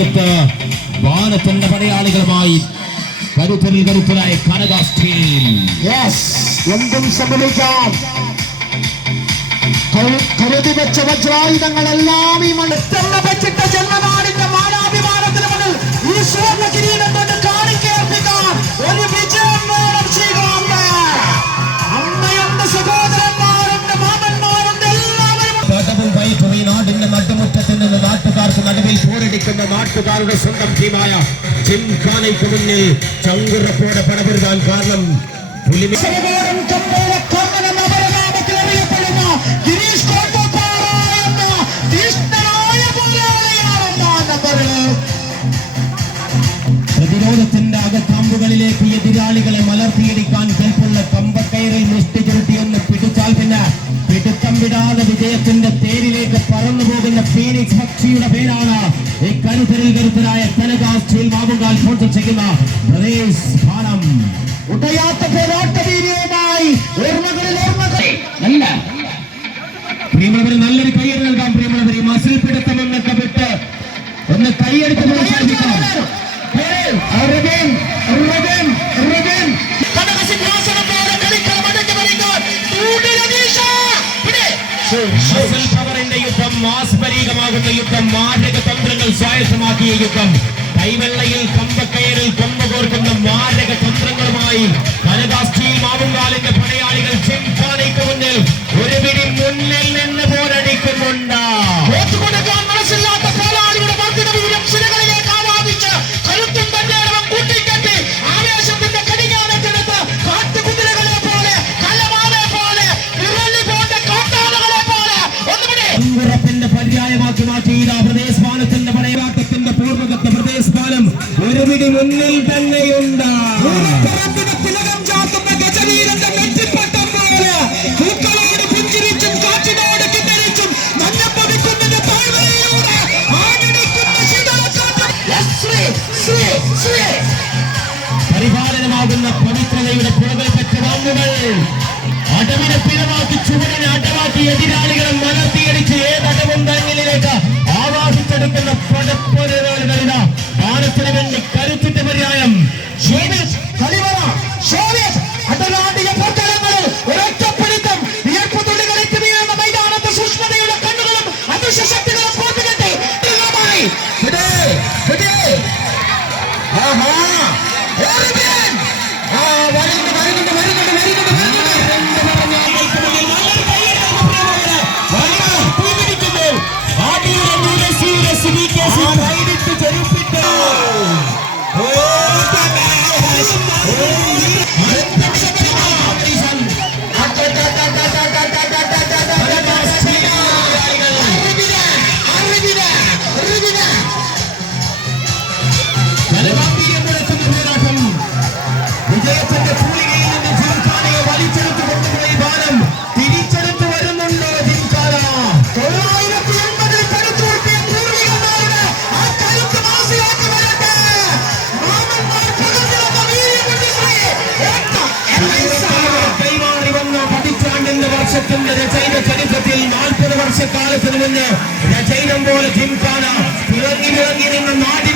ഭാഗത്ത് വാനത്തിന്റെ പടയാളികളുമായി കരുത്തരിൽ കരുത്തരായ കനകാസ്റ്റീൽ യെസ് എന്തും സംഭവിക്കാം. കരു- കരുതി വെച്ച വജ്രായുധങ്ങളെല്ലാം ഈ മണ്ണ് വെച്ചിട്ട ജന്മനാടിന്റെ മാനാഭിമാനത്തിന് മുന്നിൽ ഈ സുവർണ കിരീടം പോരടിക്കുന്ന നാട്ടുകാരുടെ സ്വന്തം ടീമായ ജിംഖാനയ്ക്ക് മുന്നിൽ ചങ്കുറപ്പോടെ പടപെടുത്താൻ കാരണം പുലിമി അകത്തമ്പുകളിലേക്ക് എതിരാളികളെ മലർത്തിയടിക്കാൻ കെൽപ്പുള്ള കമ്പക്കയറിൽ മുഷ്ടി ചുരുട്ടിയൊന്ന് പിടിച്ചാൽ പിന്നെ പിടുത്തം വിടാതെ വിജയത്തിന്റെ തേരിലേക്ക് പറന്നു പോകുന്ന ഫീനിക്സ് പക്ഷിയുടെ പേരാണ്. ഈ കരുതരിൽ കരുത്തരായ കനകാസ്റ്റീൽ മാവുകാൽ സ്പോൺസർ ചെയ്യുന്ന പ്രദേശ് ഭാനം. ഉടയാത്ത പോരാട്ട വീര്യവുമായി ഓർമ്മകളിൽ ഓർമ്മകൾ. നല്ല. പ്രിയമുള്ളവർ നല്ലൊരു കയ്യടി നൽകാം. പ്രിയമുള്ളവർ ഈ മസിൽ പിടുത്തം എന്നൊക്കെ വിട്ട് ഒന്ന് കൈയടിച്ച് പ്രോത്സാഹിപ്പിക്കണം മസിൽ പവറിന്റെ യുദ്ധം മാസ്പരീകമാകുന്ന യുദ്ധം മാരക തന്ത്രങ്ങൾ സ്വായത്തമാക്കിയ യുദ്ധം കൈവെള്ളയിൽ കമ്പക്കയറിൽ കൊമ്പ കോർക്കുന്ന മാരക തന്ത്രങ്ങളുമായി കനകാസ്റ്റീൽ മാവുങ്കാലിന്റെ പടയാളികൾ ചിംഖാനയ്ക്ക് മുന്നിൽ ഒരു പര്യായമാക്കി മാറ്റിയ പ്രദേശ് പാലത്തിന്റെ പടയാട്ടത്തിന്റെ പൂർവകത്ത് പ്രദേശ് പാലം ഒരു പിടി മുന്നിൽ തന്നെയുണ്ട് തിലകം ചാർത്തുന്ന ഗജവീരന്റെ നെറ്റിപ്പട്ടം പോലെ പൂക്കളോട് പുഞ്ചിരിച്ചും കാറ്റിനോട് താഴ്വരയിലൂടെ ശീതളക്കാറ്റ്. ശ്രീ, ശ്രീ, ശ്രീ. പരിപാലനമാകുന്ന പവിത്രതയുടെ പുറകിൽ പെറ്റ വാങ്ങുകൾ അടവിനെ പിഴവാക്കി ചുവടിനെ അടവാക്കി എതിരാളികളെ മലർത്തിയടിച്ച് പാലത്തിന് വേണ്ടി കരുത്തിട്ട് വിജയത്തിന്റെ പൂളികയിൽ നിന്ന് ജിംഖാനയെ വലിച്ചെടുത്ത് കൊണ്ടുപോയി ബാലം തിരിച്ചെടുത്ത് വരുന്നുണ്ടോ ജിംഖാന തൊള്ളായിരത്തി എൺപതിൽ എലൈസ. കൈമാറി വന്ന പതിറ്റാണ്ടിന്റെ വർഷത്തിന്റെ രചൈന ചരിത്രത്തിൽ നാൽപ്പത് വർഷക്കാലത്തിന് മുന്നേ രചയിതം പോലെ ജിംഖാന പിറങ്ങി പിറങ്ങി നിന്ന് നാടിന്റെ